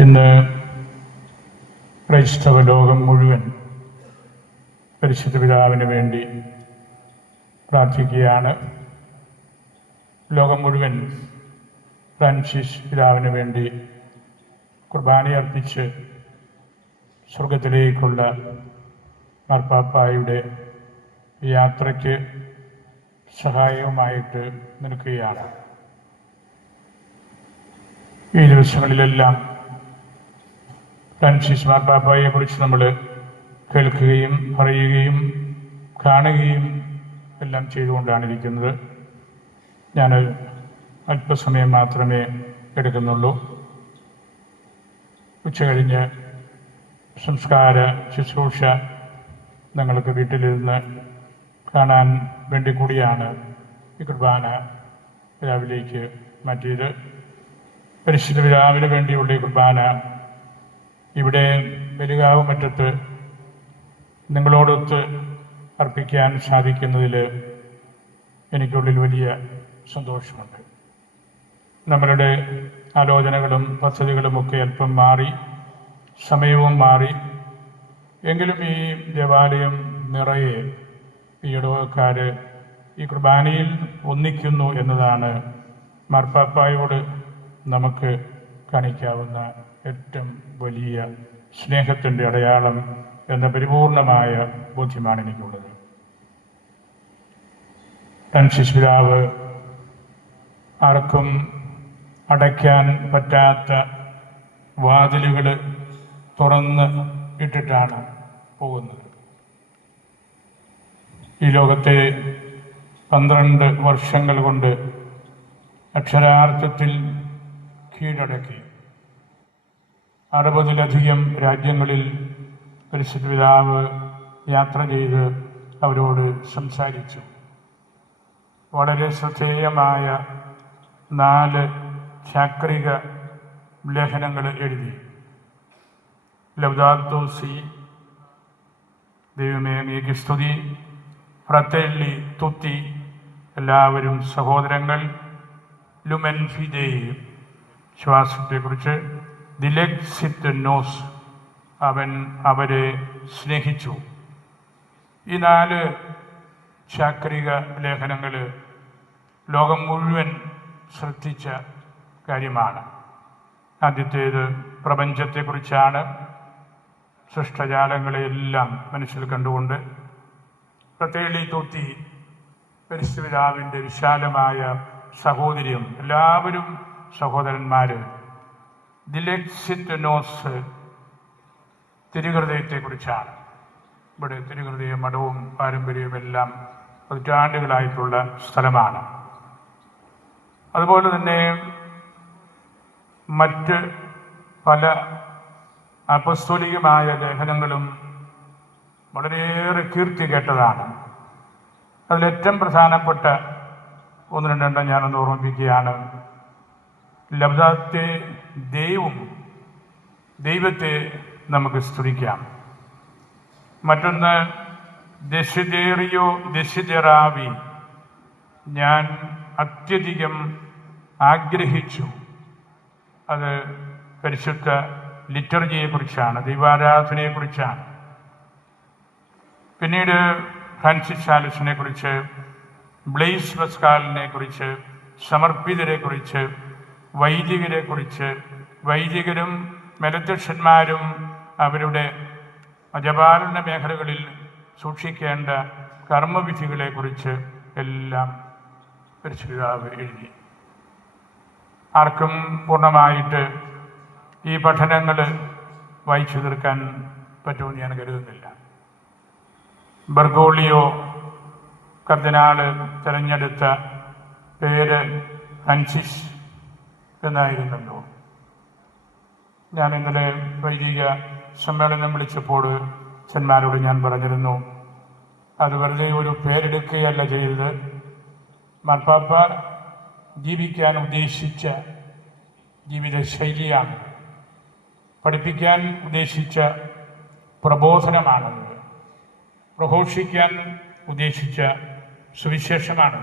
ഇന്ന് ക്രൈസ്തവ ലോകം മുഴുവൻ പരിശുദ്ധ പിതാവിന് വേണ്ടി പ്രാർത്ഥിക്കുകയാണ്. ലോകം മുഴുവൻ ഫ്രാൻസിസ് പിതാവിന് വേണ്ടി കുർബാന കുർബാനയർപ്പിച്ച് സ്വർഗത്തിലേക്കുള്ള മാർപ്പാപ്പായുടെ യാത്രയ്ക്ക് സഹായവുമായിട്ട് നിൽക്കുകയാണ്. ഈ ദിവസങ്ങളിലെല്ലാം ഫ്രാൻസിസ് മാർപ്പാപ്പായെ കുറിച്ച് നമ്മൾ കേൾക്കുകയും പറയുകയും കാണുകയും എല്ലാം ചെയ്തുകൊണ്ടാണ് ഇരിക്കുന്നത് ഞാൻ അല്പസമയം മാത്രമേ എടുക്കുന്നുള്ളൂ. ഉച്ച കഴിഞ്ഞ് സംസ്കാര ശുശ്രൂഷ നിങ്ങൾക്ക് വീട്ടിലിരുന്ന് കാണാൻ വേണ്ടി കൂടിയാണ് ഈ കുർബാന രാവിലേക്ക് മാറ്റിയത്. പരിശുദ്ധ പിതാവിന് വേണ്ടിയുള്ള ഈ കുർബാന ഇവിടെ ബലികാവ് മറ്റത്ത് നിങ്ങളോടൊത്ത് അർപ്പിക്കാൻ സാധിക്കുന്നതിൽ എനിക്കുള്ളിൽ വലിയ സന്തോഷമുണ്ട്. നമ്മളുടെ ആലോചനകളും പദ്ധതികളുമൊക്കെ അല്പം മാറി സമയവും മാറി. എങ്കിലും ഈ ദേവാലയം നിറയെ ഈ ഇടവക്കാർ ഈ കുർബാനയിൽ ഒന്നിക്കുന്നു എന്നതാണ് മാർപ്പാപ്പായോട് നമുക്ക് കാണിക്കാവുന്ന ഏറ്റവും വലിയ സ്നേഹത്തിന്റെ അടയാളം എന്ന പരിപൂർണമായ ബോധ്യമാണ് എനിക്കുള്ളത്. തൻ ശിശുരാവ് ആർക്കും അടയ്ക്കാൻ പറ്റാത്ത വാതിലുകൾ തുറന്ന് ഇട്ടിട്ടാണ് പോകുന്നത്. ഈ ലോകത്തെ പന്ത്രണ്ട് വർഷങ്ങൾ കൊണ്ട് അക്ഷരാർത്ഥത്തിൽ കീഴടക്കി. അറുപതിലധികം രാജ്യങ്ങളിൽ പരിശുദ്ധ പിതാവ് യാത്ര ചെയ്ത് അവരോട് സംസാരിച്ചു. വളരെ ശ്രദ്ധേയമായ നാല് ചാക്രിക ലേഖനങ്ങൾ എഴുതി. Laudato Si. ദൈവമേ അങ്ങേക്ക് സ്തുതി. Fratelli Tutti. എല്ലാവരും സഹോദരങ്ങൾ. ലുമൻ ഫിദേ ശ്വാസത്തെക്കുറിച്ച് ദിലക്സിത്ത് നോസ്. അവൻ അവരെ സ്നേഹിച്ചു. ഈ നാല് ശാക്രിക ലേഖനങ്ങൾ ലോകം മുഴുവൻ ശ്രദ്ധിച്ച കാര്യമാണ്. ആദ്യത്തേത് പ്രപഞ്ചത്തെക്കുറിച്ചാണ്. സൃഷ്ടജാലങ്ങളെയെല്ലാം മനസ്സിൽ കണ്ടുകൊണ്ട് പ്രത്യേകി തൂത്തി പരിസ്ഥിതിതാവിന്റെ വിശാലമായ സഹോദര്യം. എല്ലാവരും സഹോദരന്മാർ ദിലക്സിറ്റ് നോസ് തിരുഹൃദയത്തെക്കുറിച്ചാണ്. ഇവിടെ തിരുഹൃദയ മഠവും പാരമ്പര്യവും എല്ലാം പതിറ്റാണ്ടുകളായിട്ടുള്ള സ്ഥലമാണ്. അതുപോലെ തന്നെ മറ്റ് പല അപസ്തോലികമായ ലേഖനങ്ങളും വളരെയേറെ കീർത്തി കേട്ടതാണ്. അതിലേറ്റവും പ്രധാനപ്പെട്ട ഒന്ന് രണ്ടെണ്ണം ഞാനൊന്ന് ഓർമ്മിപ്പിക്കുകയാണ്. ലബ്ദാത്തെ ദൈവം ദൈവത്തെ നമുക്ക് സ്തുതിക്കാം. മറ്റൊന്ന് ദശിതേറിയോ ദശിദേറാവി. ഞാൻ അത്യധികം ആഗ്രഹിച്ചു. അത് പരിശുദ്ധ ലിറ്റർജിയെക്കുറിച്ചാണ് ദൈവാരാധനയെക്കുറിച്ചാണ്. പിന്നീട് ഫ്രാൻസിസ് സാലിസിനെ കുറിച്ച് ബ്ലെയ്സ് ബസ്കാലിനെ കുറിച്ച് സമർപ്പിതരെ കുറിച്ച് വൈദികരെ കുറിച്ച് വൈദികരും മെലധ്യക്ഷന്മാരും അവരുടെ അജപാലന മേഖലകളിൽ സൂക്ഷിക്കേണ്ട കർമ്മവിധികളെക്കുറിച്ച് എല്ലാം പരിശുദ്ധാവ് എഴുതി. ആർക്കും പൂർണമായിട്ട് ഈ പഠനങ്ങൾ വായിച്ചു തീർക്കാൻ പറ്റുമെന്ന് ഞാൻ കരുതുന്നില്ല. ബർഗോളിയോ കർദിനാൾ തിരഞ്ഞെടുത്ത പേര് ഫ്രാൻസിസ് എന്നായിരുന്നല്ലോ. ഞാൻ ഇന്നലെ വൈദിക സമ്മേളനം വിളിച്ചപ്പോൾ ചെന്മാരോട് ഞാൻ പറഞ്ഞിരുന്നു അത് വെറുതെ ഒരു പേരെടുക്കുകയല്ല ചെയ്തത്. മാർപ്പാപ്പ ജീവിക്കാൻ ഉദ്ദേശിച്ച ജീവിത ശൈലിയാണ് പഠിപ്പിക്കാൻ ഉദ്ദേശിച്ച പ്രബോധനമാണത്. പ്രഘോഷിക്കാൻ ഉദ്ദേശിച്ച സുവിശേഷമാണ്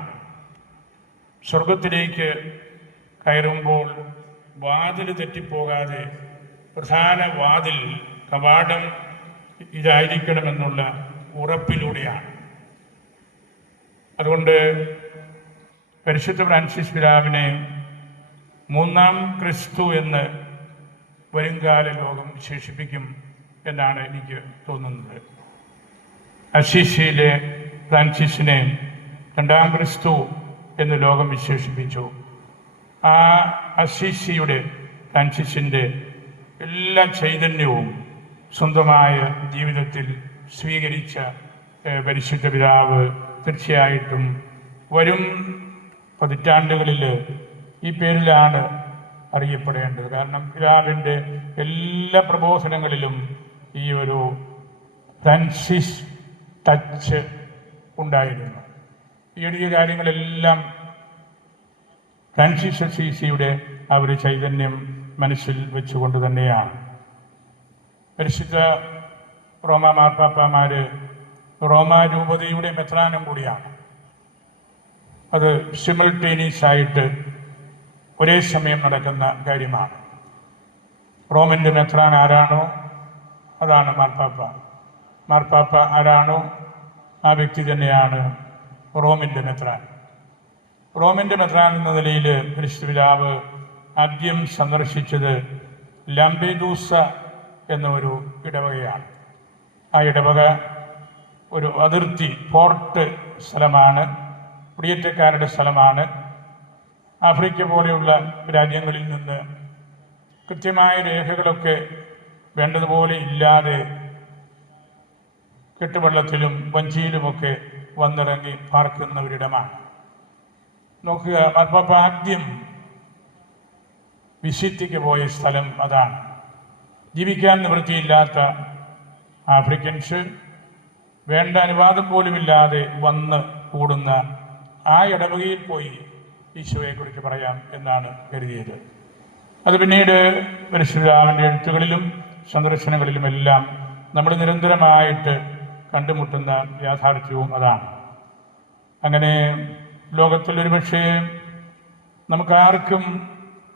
സ്വർഗത്തിലേക്ക് കയറുമ്പോൾ വാതിൽ തെറ്റിപ്പോകാതെ പ്രധാന വാതിൽ കവാടം ഇതായിരിക്കണമെന്നുള്ള ഉറപ്പിലൂടെയാണ്. അതുകൊണ്ട് പരിശുദ്ധ ഫ്രാൻസിസ് പിതാവിനെ മൂന്നാം ക്രിസ്തു എന്ന് വരുംകാല ലോകം വിശേഷിപ്പിക്കും എന്നാണ് എനിക്ക് തോന്നുന്നത്. അശീഷയിലെ ഫ്രാൻസിസിനെ രണ്ടാം ക്രിസ്തു എന്ന് ലോകം വിശേഷിപ്പിച്ചു. ആ അസിസിയുടെ ഫ്രാൻസിസിന്റെ എല്ലാ ചൈതന്യവും സ്വന്തമായ ജീവിതത്തിൽ സ്വീകരിച്ച പരിശുദ്ധ പിതാവ് തീർച്ചയായിട്ടും വരും പതിറ്റാണ്ടുകളിൽ ഈ പേരിലാണ് അറിയപ്പെടേണ്ടത്. കാരണം പിതാവിന്റെ എല്ലാ പ്രബോധനങ്ങളിലും ഈ ഒരു ഫ്രാൻസിസ് ടച്ച് ഉണ്ടായിരുന്നു. ഈ ഒരു കാര്യങ്ങളെല്ലാം ഫ്രാൻസിസ് അസീസിയുടെ ആ ഒരു ചൈതന്യം മനസ്സിൽ വെച്ചുകൊണ്ട് തന്നെയാണ്. പരിശുദ്ധ റോമ മാർപ്പാപ്പമാർ റോമ രൂപതയുടെ മെത്രാനം കൂടിയാണ്. അത് സിമിൾട്ടേനിയസ് ആയിട്ട് ഒരേ സമയം നടക്കുന്ന കാര്യമാണ്. റോമിന്റെ മെത്രാൻ ആരാണോ അതാണ് മാർപ്പാപ്പ. മാർപ്പാപ്പ ആരാണോ ആ വ്യക്തി തന്നെയാണ് റോമിന്റെ മെത്രാൻ. റോമിന്റെ മെത്രാൻ എന്ന നിലയിൽ പരിശുദ്ധപിതാവ് ആദ്യം സന്ദർശിച്ചത് ലംബേദൂസ എന്ന ഒരു ഇടവകയാണ്. ആ ഇടവക ഒരു അതിർത്തി പോർട്ട് സ്ഥലമാണ് കുടിയേറ്റക്കാരുടെ സ്ഥലമാണ്. ആഫ്രിക്ക പോലെയുള്ള രാജ്യങ്ങളിൽ നിന്ന് കൃത്യമായ രേഖകളൊക്കെ വേണ്ടതുപോലെ ഇല്ലാതെ കെട്ടുവള്ളത്തിലും വഞ്ചിയിലുമൊക്കെ വന്നിറങ്ങി പാർക്കുന്ന ഒരിടമാണ്. നോക്കുക മാർപ്പാപ്പ ആദ്യം വിസിറ്റിക്ക് പോയ സ്ഥലം അതാണ്. ജീവിക്കാൻ നിവൃത്തിയില്ലാത്ത ആഫ്രിക്കൻസ് വേണ്ട അനുവാദം പോലുമില്ലാതെ വന്ന് കൂടുന്ന ആ ഇടവകയിൽ പോയി ഈശോയെക്കുറിച്ച് പറയാം എന്നാണ് കരുതിയത്. അത് പിന്നീട് പരിശുദ്ധാവിന്റെ എഴുത്തുകളിലും സന്ദർശനങ്ങളിലുമെല്ലാം നമ്മൾ നിരന്തരമായിട്ട് കണ്ടുമുട്ടുന്ന യാഥാർത്ഥ്യവും അതാണ്. അങ്ങനെ ലോകത്തിൽ ഒരുപക്ഷേ നമുക്കാർക്കും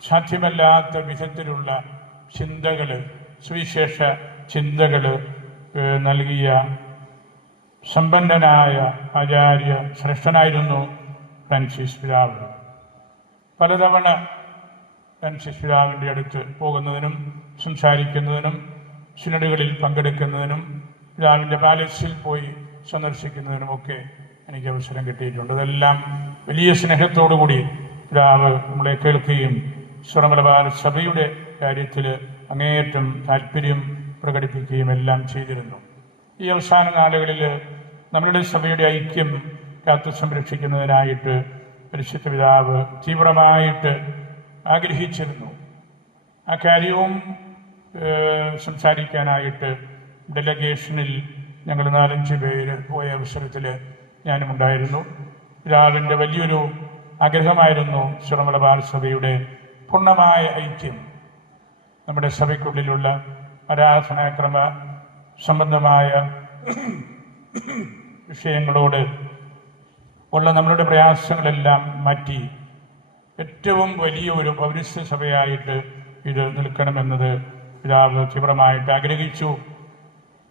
സാധ്യമല്ലാത്ത വിധത്തിലുള്ള ചിന്തകൾ സുവിശേഷ ചിന്തകൾ നൽകിയ സമ്പന്നനായ ആചാര്യ ശ്രേഷ്ഠനായിരുന്നു ഫ്രാൻസിസ് പിതാവ്. പലതവണ ഫ്രാൻസിസ് പിതാവിന്റെ അടുത്ത് പോകുന്നതിനും സംസാരിക്കുന്നതിനും സിനഡുകളിൽ പങ്കെടുക്കുന്നതിനും പിതാവിന്റെ പാലസിൽ പോയി സന്ദർശിക്കുന്നതിനുമൊക്കെ എനിക്ക് അവസരം കിട്ടിയിട്ടുണ്ട്. അതെല്ലാം വലിയ സ്നേഹത്തോടു കൂടി പിതാവ് നമ്മളെ കേൾക്കുകയും സ്വർണമലബാർ സഭയുടെ കാര്യത്തിൽ അങ്ങേയറ്റം താല്പര്യം പ്രകടിപ്പിക്കുകയും എല്ലാം ചെയ്തിരുന്നു. ഈ അവസാന നാളുകളിൽ നമ്മളുടെ സഭയുടെ ഐക്യം കാത്തു സംരക്ഷിക്കുന്നതിനായിട്ട് പരിശുദ്ധ പിതാവ് തീവ്രമായിട്ട് ആഗ്രഹിച്ചിരുന്നു. ആ കാര്യവും സംസാരിക്കാനായിട്ട് ഡെലഗേഷനിൽ ഞങ്ങൾ നാലഞ്ച് പേര് പോയ അവസരത്തിൽ ഞാനും ഉണ്ടായിരുന്നു പിതാവിന്റെ വലിയൊരു ആഗ്രഹമായിരുന്നു ശ്രീമലബാർ സഭയുടെ പൂർണമായ ഐക്യം. നമ്മുടെ സഭയ്ക്കുള്ളിലുള്ള ആരാധനാക്രമ സംബന്ധമായ വിഷയങ്ങളോട് ഉള്ള നമ്മളുടെ പ്രയാസങ്ങളെല്ലാം മാറ്റി ഏറ്റവും വലിയ ഒരു പൗരസ്യ സഭയായിട്ട് ഇത് നിൽക്കണമെന്നത് പിതാവ് തീവ്രമായിട്ട് ആഗ്രഹിച്ചു.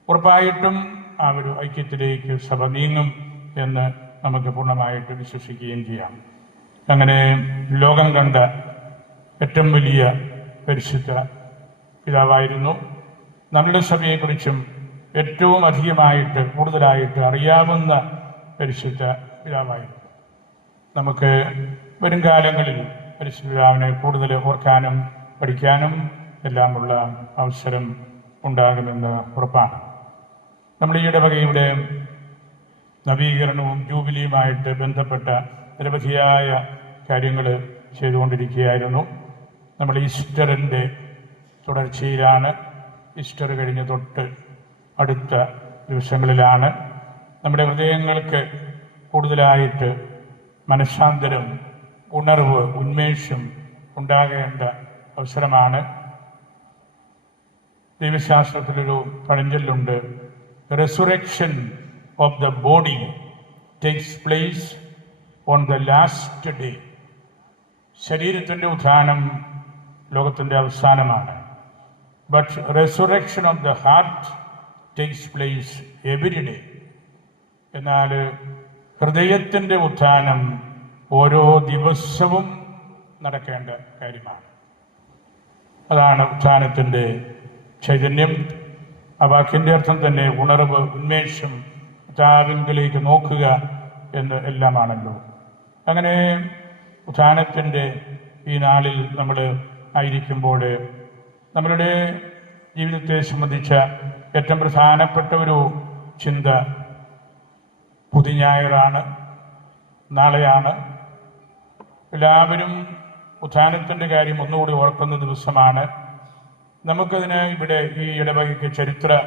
ഉറപ്പായിട്ടും ആ ഒരു ഐക്യത്തിലേക്ക് സഭ നീങ്ങും. എന്ന് നമുക്ക് പൂർണമായിട്ട് വിശ്വസിക്കുകയും ചെയ്യാം. അങ്ങനെ ലോകം കണ്ട ഏറ്റവും വലിയ പരിശുദ്ധ പിതാവായിരുന്നു. നമ്മുടെ സഭയെക്കുറിച്ചും ഏറ്റവും അധികമായിട്ട് കൂടുതലായിട്ട് അറിയാവുന്ന പരിശുദ്ധ പിതാവായിരുന്നു. നമുക്ക് വരും കാലങ്ങളിൽ പരിശുദ്ധ പിതാവിനെ കൂടുതൽ ഓർക്കാനും പഠിക്കാനും എല്ലാമുള്ള അവസരം ഉണ്ടാകുമെന്ന് ഉറപ്പാണ്. നമ്മൾ ഈ ഇടവകയുടെ നവീകരണവും ജൂബിലിയുമായിട്ട് ബന്ധപ്പെട്ട നിരവധിയായ കാര്യങ്ങൾ ചെയ്തുകൊണ്ടിരിക്കുകയായിരുന്നു. നമ്മൾ ഈസ്റ്ററിന്റെ തുടർച്ചയിലാണ്. ഈസ്റ്റർ കഴിഞ്ഞ് തൊട്ട് അടുത്ത ദിവസങ്ങളിലാണ്. നമ്മുടെ ഹൃദയങ്ങൾക്ക് കൂടുതലായിട്ട് മനഃശാന്തരം ഉണർവ് ഉന്മേഷം ഉണ്ടാകേണ്ട അവസരമാണ്. ദൈവശാസ്ത്രത്തിലൊരു പഴഞ്ചൊല്ലുണ്ട് resurrection of the body takes place on the last day. ശരീരത്തിന്റെ ഉത്ഥാനം ലോകത്തിന്റെ അവസാനമാണ്. But resurrection of the heart takes place every day എന്നാൽ ഹൃദയത്തിന്റെ ഉത്ഥാനം ഓരോ ദിവസവും നടക്കേണ്ട കാര്യമാണ്. അതാണ് ഉത്ഥാനത്തിന്റെ ചൈതന്യം. ആ വാക്കിന്റെ അർത്ഥം തന്നെ ഉണർവ് ഉന്മേഷം ഉത്താവിങ്കിലേക്ക് നോക്കുക എന്ന് എല്ലാമാണല്ലോ. അങ്ങനെ ഉത്ഥാനത്തിന്റെ ഈ നാളിൽ നമ്മൾ ആയിരിക്കുമ്പോൾ നമ്മളുടെ ജീവിതത്തെ സംബന്ധിച്ച ഏറ്റവും പ്രധാനപ്പെട്ട ഒരു ചിന്ത പുതിഞ്ഞായറാണ് നാളെയാണ്. എല്ലാവരും ഉത്ഥാനത്തിന്റെ കാര്യം ഒന്നുകൂടി ഓർക്കുന്ന ദിവസമാണ്. നമുക്കതിന് ഇവിടെ ഈ ഇടവകയ്ക്ക് ചരിത്ര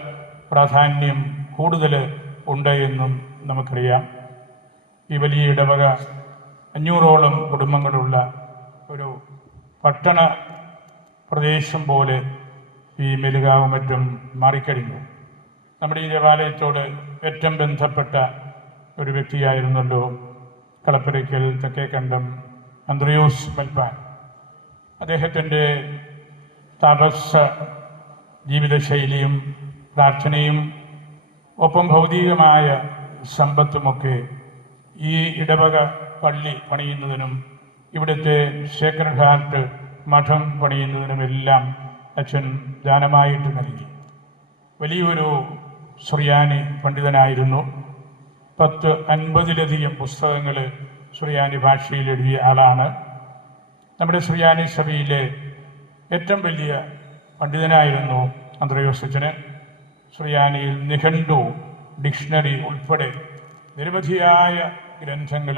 പ്രാധാന്യം കൂടുതൽ ഉണ്ട് എന്നും നമുക്കറിയാം. ഈ വലിയ ഇടവക അഞ്ഞൂറോളം കുടുംബങ്ങളുള്ള ഒരു പട്ടണ പ്രദേശം പോലെ ഈ മെലുകാവ് മറ്റും മാറിക്കഴിഞ്ഞു. നമ്മുടെ ഈ ദേവാലയത്തോട് ഏറ്റവും ബന്ധപ്പെട്ട ഒരു വ്യക്തിയായിരുന്നല്ലോ കളപ്പുരയ്ക്കൽ തെക്കേക്കണ്ടം അന്ത്രയൂസ് മൽപ്പാൻ അദ്ദേഹത്തിന്റെ താപസ ജീവിതശൈലിയും പ്രാർത്ഥനയും ഒപ്പം ഭൗതികമായ സമ്പത്തുമൊക്കെ ഈ ഇടവക പള്ളി പണിയുന്നതിനും ഇവിടുത്തെ സേക്രഡ് ഹാർട്ട് മഠം പണിയുന്നതിനുമെല്ലാം അച്ഛൻ ദാനമായിട്ട് നൽകി. വലിയൊരു സുറിയാനി പണ്ഡിതനായിരുന്നു. പത്ത് അൻപതിലധികം പുസ്തകങ്ങൾ സുറിയാനി ഭാഷയിൽ എഴുതിയ ആളാണ്. നമ്മുടെ സുറിയാനി സഭയിലെ ഏറ്റവും വലിയ പണ്ഡിതനായിരുന്നു അന്ത്രയോസച്ചന് സുറിയാനിയിൽ നിഘണ്ടു ഡിക്ഷണറി ഉൾപ്പെടെ നിരവധിയായ ഗ്രന്ഥങ്ങൾ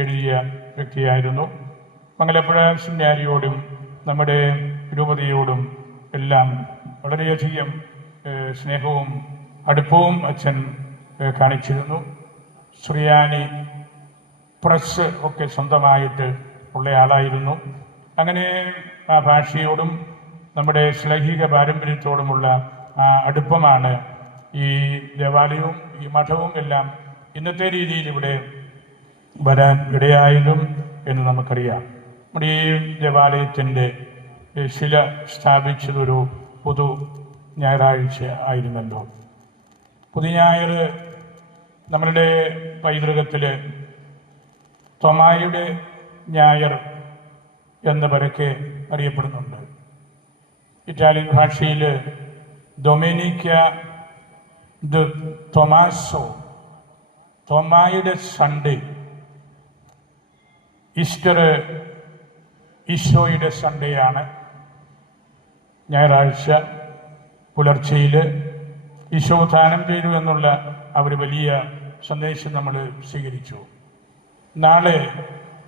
എഴുതിയ വ്യക്തിയായിരുന്നു. മംഗലപ്പുഴ സെമിനാരിയോടും നമ്മുടെ രൂപതയോടും എല്ലാം വളരെയധികം സ്നേഹവും അടുപ്പവും അച്ഛൻ കാണിച്ചിരുന്നു. ശ്രീയാനി പ്രസ് ഒക്കെ സ്വന്തമായിട്ട് ഉള്ള ആളായിരുന്നു അങ്ങനെ ആ ഭാഷയോടും നമ്മുടെ ശ്ലൈഹിക പാരമ്പര്യത്തോടുമുള്ള അടുപ്പമാണ്. ഈ ദേവാലയവും ഈ മഠവും എല്ലാം ഇന്നത്തെ രീതിയിൽ ഇവിടെ വരാൻ ഇടയായതും എന്ന് നമുക്കറിയാം. നമ്മുടെ ഈ ദേവാലയത്തിന്റെ ശില സ്ഥാപിച്ചതൊരു പുതു ഞായറാഴ്ച ആയിരുന്നല്ലോ. പുതുഞായർ നമ്മളുടെ പൈതൃകത്തിൽ തൊമായുടെ ഞായർ എന്ന പരക്കെ അറിയപ്പെടുന്നുണ്ട്. ഇറ്റാലിയൻ ഭാഷയിൽ ഡൊമിനിക്ക ദ തൊമാസോ തൊമായുടെ സൺഡേ ഈസ്റ്റർ ഈശോയുടെ സൺഡേയാണ് ഞായറാഴ്ച പുലർച്ചയിൽ ഈശോ ദാനം ചെയ്തു എന്നുള്ള ഒരു വലിയ സന്ദേശം നമ്മൾ സ്വീകരിച്ചു. നാളെ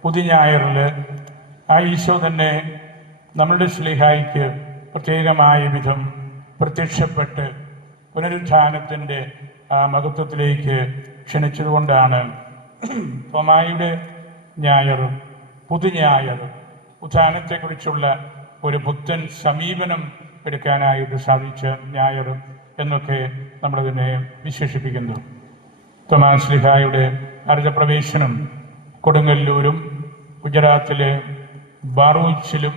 പുതിയ ഞായറിൽ ആ ഈശോ തന്നെ നമ്മളുടെ സ്ലിഹായിക്ക് പ്രത്യേകമായ വിധം പ്രത്യക്ഷപ്പെട്ട് പുനരുത്ഥാനത്തിന്റെ ആ മഹത്വത്തിലേക്ക് ക്ഷണിച്ചതുകൊണ്ടാണ് തോമായുടെ ഞായർ പുതുഞായർ ഉത്ഥാനത്തെക്കുറിച്ചുള്ള ഒരു പുത്തൻ സമീപനം എടുക്കാനായിട്ട് സാധിച്ച ഞായർ എന്നൊക്കെ നമ്മളതിനെ വിശേഷിപ്പിക്കുന്നു. തൊമാസ് ലിഹായുടെ ഹരിതപ്രവേശനം കൊടുങ്ങല്ലൂരും ഗുജറാത്തിലെ ബാറൂച്ചിലും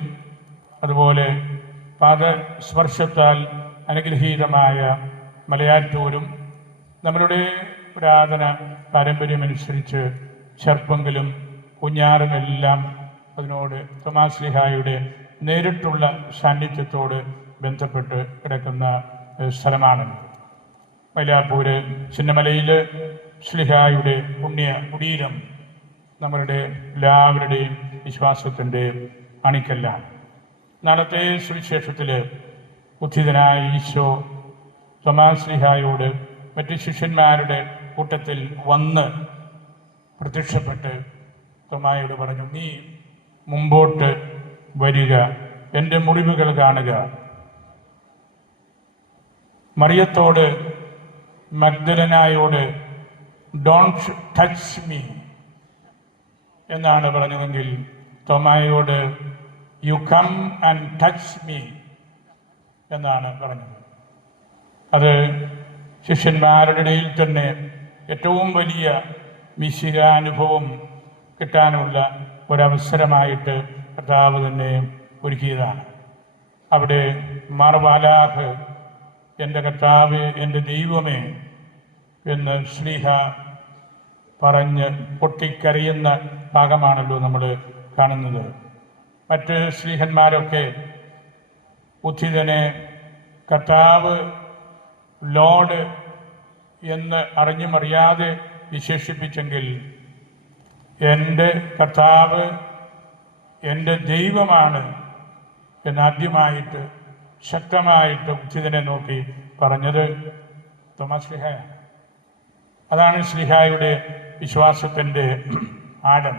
അതുപോലെ പാദസ്പർശത്താൽ അനുഗ്രഹീതമായ മലയാറ്റൂരും നമ്മളുടെ പുരാതന പാരമ്പര്യമനുസരിച്ച് ചെർപ്പങ്കിലും കുഞ്ഞാറുമെല്ലാം അതിനോട് തോമാസ് ലിഹായുടെ നേരിട്ടുള്ള സാന്നിധ്യത്തോട് ബന്ധപ്പെട്ട് കിടക്കുന്ന സ്ഥലമാണ്. മൈലാപ്പൂര് ചിന്നമലയിൽ ശ്ലിഹായുടെ പുണ്യ കുടീരം നമ്മളുടെ എല്ലാവരുടെയും വിശ്വാസത്തിന്റെ അണിക്കെല്ലാം നാളത്തെ സുവിശേഷത്തിൽ ഉദ്ധിതനായ ഈശോ തൊമാശ്ലിഹായോട് മറ്റ് ശിഷ്യന്മാരുടെ കൂട്ടത്തിൽ വന്ന് പ്രത്യക്ഷപ്പെട്ട് തൊമായോട് പറഞ്ഞു നീ മുമ്പോട്ട് വരിക എന്റെ മുറിവുകൾ കാണുക. മറിയത്തോട് മഗ്ദലനായോട് ഡോണ്ട് ടച്ച് മീ എന്നാണ് പറഞ്ഞതെങ്കിൽ തൊമായോട് you come and touch me എന്നാണ് പറഞ്ഞത്. അത് ശിഷ്യന്മാരുടെ ഇടയിൽ തന്നെ ഏറ്റവും വലിയ മിശികാനുഭവം കിട്ടാനുള്ള ഒരവസരമായിട്ട് കർത്താവ് തന്നെ ഒരുക്കിയതാണ്. അവിടെ മാർവാലാഹ് എന്റെ കർത്താവ് എന്റെ ദൈവമേ എന്ന് ശ്രീഹ പറഞ്ഞ് പൊട്ടിക്കരയുന്ന ഭാഗമാണല്ലോ നമ്മൾ കാണുന്നത്. മറ്റ് ശ്രീഹന്മാരൊക്കെ ഉദ്ധിതനെ കർത്താവ് ലോഡ് എന്ന് അറിഞ്ഞുമറിയാതെ വിശേഷിപ്പിച്ചെങ്കിൽ എന്റെ കർത്താവ് എന്റെ ദൈവമാണ് എന്നാദ്യമായിട്ട് ശക്തമായിട്ട് ഉദ്ധിതനെ നോക്കി പറഞ്ഞത് തോമസ് ശ്രീഹയാണ് അതാണ് ശ്രീഹായുടെ വിശ്വാസത്തിന്റെ ആഴം.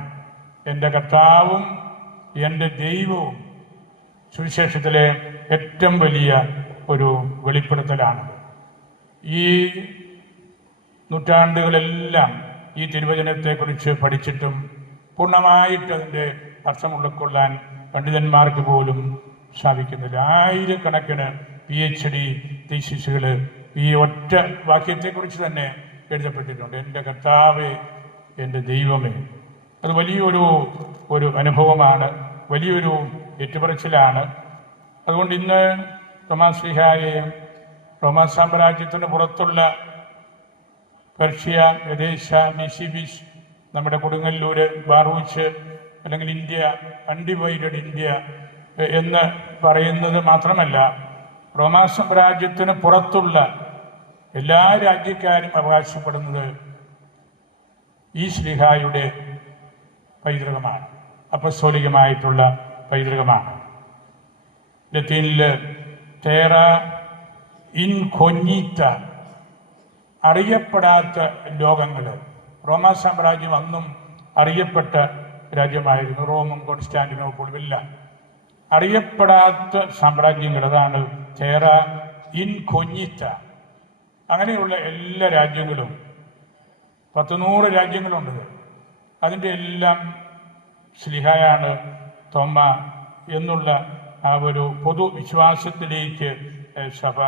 എന്റെ കർത്താവും എന്റെ ദൈവവും സുവിശേഷത്തിലെ ഏറ്റവും വലിയ ഒരു വെളിപ്പെടുത്തലാണ്. ഈ നൂറ്റാണ്ടുകളെല്ലാം ഈ തിരുവചനത്തെക്കുറിച്ച് പഠിച്ചിട്ടും പൂർണമായിട്ട് അതിന്റെ അർത്ഥം ഉൾക്കൊള്ളാൻ പണ്ഡിതന്മാർക്ക് പോലും സാധിക്കുന്നില്ല. ആയിരക്കണക്കിന് പി എച്ച് ഡി തീസിസുകൾ ഈ ഒറ്റ വാക്യത്തെക്കുറിച്ച് തന്നെ എഴുതപ്പെട്ടിട്ടുണ്ട്. എന്റെ കർത്താവേ എന്റെ ദൈവമേ. അത് വലിയൊരു ഒരു അനുഭവമാണ്. വലിയൊരു ഏറ്റുപറച്ചിലാണ്. അതുകൊണ്ട് ഇന്ന് റൊമാൻ ശ്രീഹായെയും റോമാ സാമ്രാജ്യത്തിന് പുറത്തുള്ള പെർഷ്യ വിദേശ നിഷിബിഷ് നമ്മുടെ കൊടുങ്ങല്ലൂര് ബാറൂച്ച് അല്ലെങ്കിൽ ഇന്ത്യ അൺഡിവൈഡഡ് ഇന്ത്യ എന്ന് പറയുന്നത് മാത്രമല്ല റോമാ സാമ്രാജ്യത്തിന് പുറത്തുള്ള എല്ലാ രാജ്യക്കാരും അവകാശപ്പെടുന്നത് ഈ ശ്രീഹായുടെ പൈതൃകമാണ്. അപസ്തോലികമായിട്ടുള്ള പൈതൃകമാണ്. ലത്തീനിൽ ഇൻ ഇൻകൊഞ്ഞീറ്റ അറിയപ്പെടാത്ത ലോകങ്ങൾ റോമ സാമ്രാജ്യം അന്നും അറിയപ്പെട്ട രാജ്യമായിരുന്നു. റോമും കോൺസ്റ്റാന്റിനോപ്പിളും അറിയപ്പെടാത്ത സാമ്രാജ്യങ്ങൾ അതാണ് തേറ ഇൻകൊഞ്ഞിറ്റ അങ്ങനെയുള്ള എല്ലാ രാജ്യങ്ങളും പത്തുനൂറ് രാജ്യങ്ങളുണ്ട്. അതിന്റെ എല്ലാം ശ്ലിഹയാണ് തോമ എന്നുള്ള ആ ഒരു പൊതുവിശ്വാസത്തിലേക്ക് വിശ്വാസത്തിലേക്ക് സഭ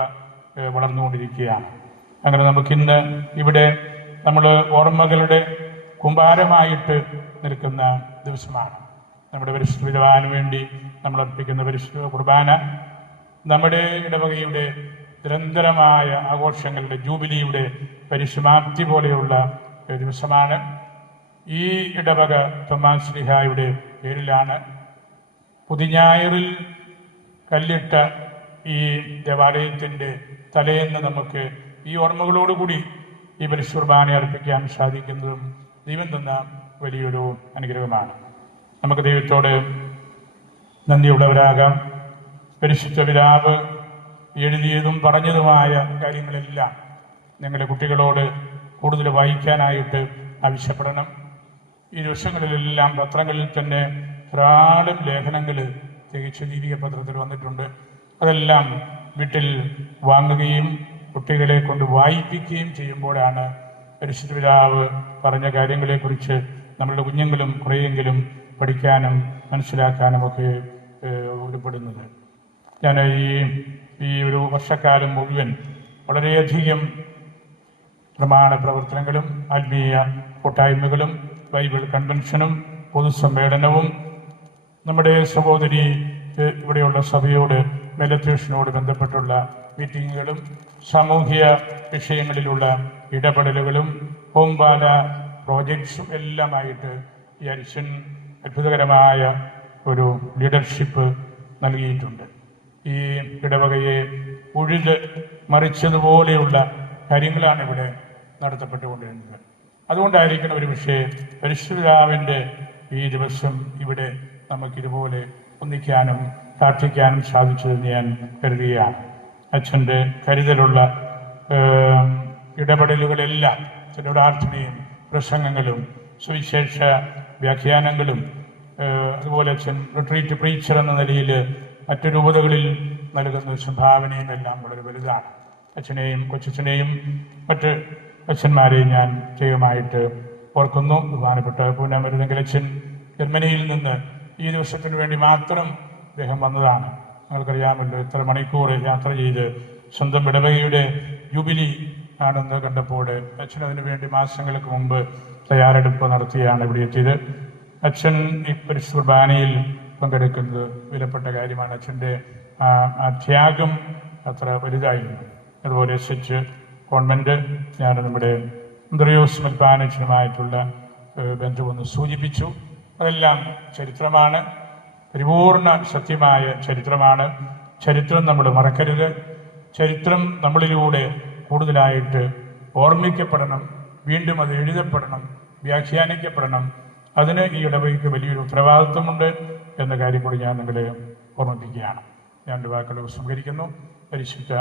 വളർന്നുകൊണ്ടിരിക്കുകയാണ്. അങ്ങനെ നമുക്കിന്ന് ഇവിടെ നമ്മൾ ഓർമ്മകളുടെ കുമ്പാരമായിട്ട് നിൽക്കുന്ന ദിവസമാണ്. നമ്മുടെ പരിശുദ്ധ വിധവാനു വേണ്ടി നമ്മൾ അർപ്പിക്കുന്ന പരിശുദ്ധ കുർബാന നമ്മുടെ ഇടവകയുടെ നിരന്തരമായ ആഘോഷങ്ങളുടെ ജൂബിലിയുടെ പരിസമാപ്തി പോലെയുള്ള ദിവസമാണ്. ഈ ഇടവക തൊമാശ്രീഹായുടെ പേരിലാണ് പുതിഞ്ഞായറിൽ കല്ലിട്ട ഈ ദേവാലയത്തിന്റെ തലേന്ന് നമുക്ക് ഈ ഓർമ്മകളോടുകൂടി ഈ പരിശുർബാനെ അർപ്പിക്കാൻ സാധിക്കുന്നതും ദൈവം തന്ന വലിയൊരു അനുഗ്രഹമാണ്. നമുക്ക് ദൈവത്തോട് നന്ദിയുള്ളവരാകാം. പരിശുദ്ധ പിതാവ് എഴുതിയതും പറഞ്ഞതുമായ കാര്യങ്ങളെല്ലാം നിങ്ങളുടെ കുട്ടികളോട് കൂടുതൽ വായിക്കാനായിട്ട് ആവശ്യപ്പെടണം. ഈ ദിവസങ്ങളിലെല്ലാം പത്രങ്ങളിൽ തന്നെ ധാരാളം ലേഖനങ്ങൾ തികച്ച് ദീപിക പത്രത്തിൽ വന്നിട്ടുണ്ട്. അതെല്ലാം വീട്ടിൽ വാങ്ങുകയും കുട്ടികളെ കൊണ്ട് വായിപ്പിക്കുകയും ചെയ്യുമ്പോഴാണ് പരിശുദ്ധ പിതാവ് പറഞ്ഞ കാര്യങ്ങളെക്കുറിച്ച് നമ്മളുടെ കുഞ്ഞുങ്ങളും കുറേയെങ്കിലും പഠിക്കാനും മനസ്സിലാക്കാനും ഒക്കെ ഉൾപ്പെടുന്നത് ഞാൻ ഈ ഈ ഒരു വർഷക്കാലം മുഴുവൻ വളരെയധികം പ്രമാണ പ്രവർത്തനങ്ങളും ആത്മീയ കൂട്ടായ്മകളും ബൈബിൾ കൺവെൻഷനും പൊതുസമ്മേളനവും നമ്മുടെ സഹോദരി ഇവിടെയുള്ള സഭയോട് മെലത്യൂഷനോട് ബന്ധപ്പെട്ടുള്ള മീറ്റിങ്ങുകളും സാമൂഹിക വിഷയങ്ങളിലുള്ള ഇടപെടലുകളും ഹോംബാല പ്രോജക്ട്സും എല്ലാമായിട്ട് ഈ അരിശൻ അത്ഭുതകരമായ ഒരു ലീഡർഷിപ്പ് നൽകിയിട്ടുണ്ട്. ഈ ഇടവകയെ ഉഴുത് മറിച്ചതുപോലെയുള്ള കാര്യങ്ങളാണ് ഇവിടെ നടത്തപ്പെട്ടുകൊണ്ടിരുന്നത്. അതുകൊണ്ടായിരിക്കണം ഒരു പക്ഷേ പരിശുദ്ധാവിന്റെ ഈ ദിവസം ഇവിടെ നമുക്കിതുപോലെ ഒന്നിക്കാനും പ്രാർത്ഥിക്കാനും സാധിച്ചതെന്ന് ഞാൻ കരുതുകയാണ്. അച്ഛന്റെ കരുതലുള്ള ഇടപെടലുകളെല്ലാം അച്ഛന്റെ പ്രാർത്ഥനയും പ്രസംഗങ്ങളും സുവിശേഷ വ്യാഖ്യാനങ്ങളും അതുപോലെ അച്ഛൻ റിട്രീറ്റ് പ്രീച്ചർ എന്ന നിലയിൽ മറ്റു രൂപതകളിൽ നൽകുന്ന സംഭാവനയും എല്ലാം വളരെ വലുതാണ്. അച്ഛനെയും കൊച്ചച്ഛനെയും മറ്റ് അച്ഛന്മാരെയും ഞാൻ ദൈവമായിട്ട് ഓർക്കുന്നു. ബഹുമാനപ്പെട്ട പൂനമരുതെങ്കിൽ അച്ഛൻ ജർമ്മനിയിൽ നിന്ന് ഈ ദിവസത്തിന് വേണ്ടി മാത്രം അദ്ദേഹം വന്നതാണ്. നിങ്ങൾക്കറിയാമല്ലോ ഇത്ര മണിക്കൂർ യാത്ര ചെയ്ത് സ്വന്തം ഇടവകയുടെ ജൂബിലി ആണെന്ന് കണ്ടപ്പോൾ അച്ഛൻ അതിനു വേണ്ടി മാസങ്ങൾക്ക് മുമ്പ് തയ്യാറെടുപ്പ് നടത്തിയാണ് ഇവിടെ എത്തിയത്. അച്ഛൻ ഈ പരിശുദ്ധ കുർബാനയിൽ പങ്കെടുക്കുന്നത് വിലപ്പെട്ട കാര്യമാണ്. അച്ഛന്റെ ആ ത്യാഗം അത്ര വലുതായിരുന്നു. അതുപോലെ എസ് എച്ച് കോൺവെന്റ് ഞാൻ നമ്മുടെ ഇന്ദ്രയോസ് മൽപ്പാനച്ചനുമായിട്ടുള്ള ഏഹ്, ബന്ധമൊന്ന് സൂചിപ്പിച്ചു. അതെല്ലാം ചരിത്രമാണ്. പരിപൂർണ സത്യമായ ചരിത്രമാണ്. ചരിത്രം നമ്മൾ മറക്കരുത്. ചരിത്രം നമ്മളിലൂടെ കൂടുതലായിട്ട് ഓർമ്മിക്കപ്പെടണം. വീണ്ടും അത് എഴുതപ്പെടണം വ്യാഖ്യാനിക്കപ്പെടണം. അതിന് ഈ ഇടവയ്ക്ക് വലിയൊരു ഉത്തരവാദിത്വമുണ്ട് എന്ന കാര്യം കൂടി ഞാൻ നിങ്ങളെ ഓർമ്മിപ്പിക്കുകയാണ്. ഞാൻ എന്റെ വാക്കുകൾ സംഹരിക്കുന്നു പരിശുദ്ധ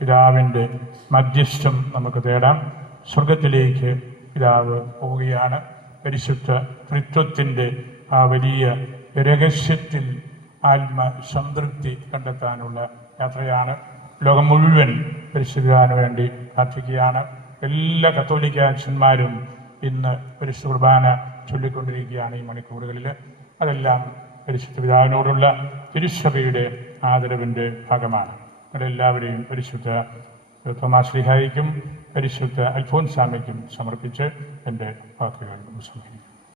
പിതാവിന്റെ മധ്യസ്ഥം നമുക്ക് തേടാം. സ്വർഗത്തിലേക്ക് പിതാവ് പോവുകയാണ്. പരിശുദ്ധ ത്രിത്വത്തിന്റെ ആ വലിയ രഹസ്യത്തിൽ ആത്മ സംതൃപ്തി കണ്ടെത്താനുള്ള യാത്രയാണ്. ലോകം മുഴുവൻ പരിശുദ്ധാന് വേണ്ടി പ്രാർത്ഥിക്കുകയാണ്. എല്ലാ കത്തോലിക്ക അച്ഛന്മാരും ഇന്ന് പരിശുദ്ധ കുർബാന ചൊല്ലിക്കൊണ്ടിരിക്കുകയാണ് ഈ മണിക്കൂറുകളിൽ. അതെല്ലാം പരിശുദ്ധ പിതാവിനോടുള്ള തിരുസഭയുടെ ആദരവിന്റെ ഭാഗമാണ്. നിങ്ങളെല്ലാവരെയും പരിശുദ്ധ തോമാസ് ലിഹായിക്കും പരിശുദ്ധ അൽഫോൻസാമയ്ക്കും സമർപ്പിച്ച് എന്റെ വാക്കുകൾ ഉപസംഹരിക്കും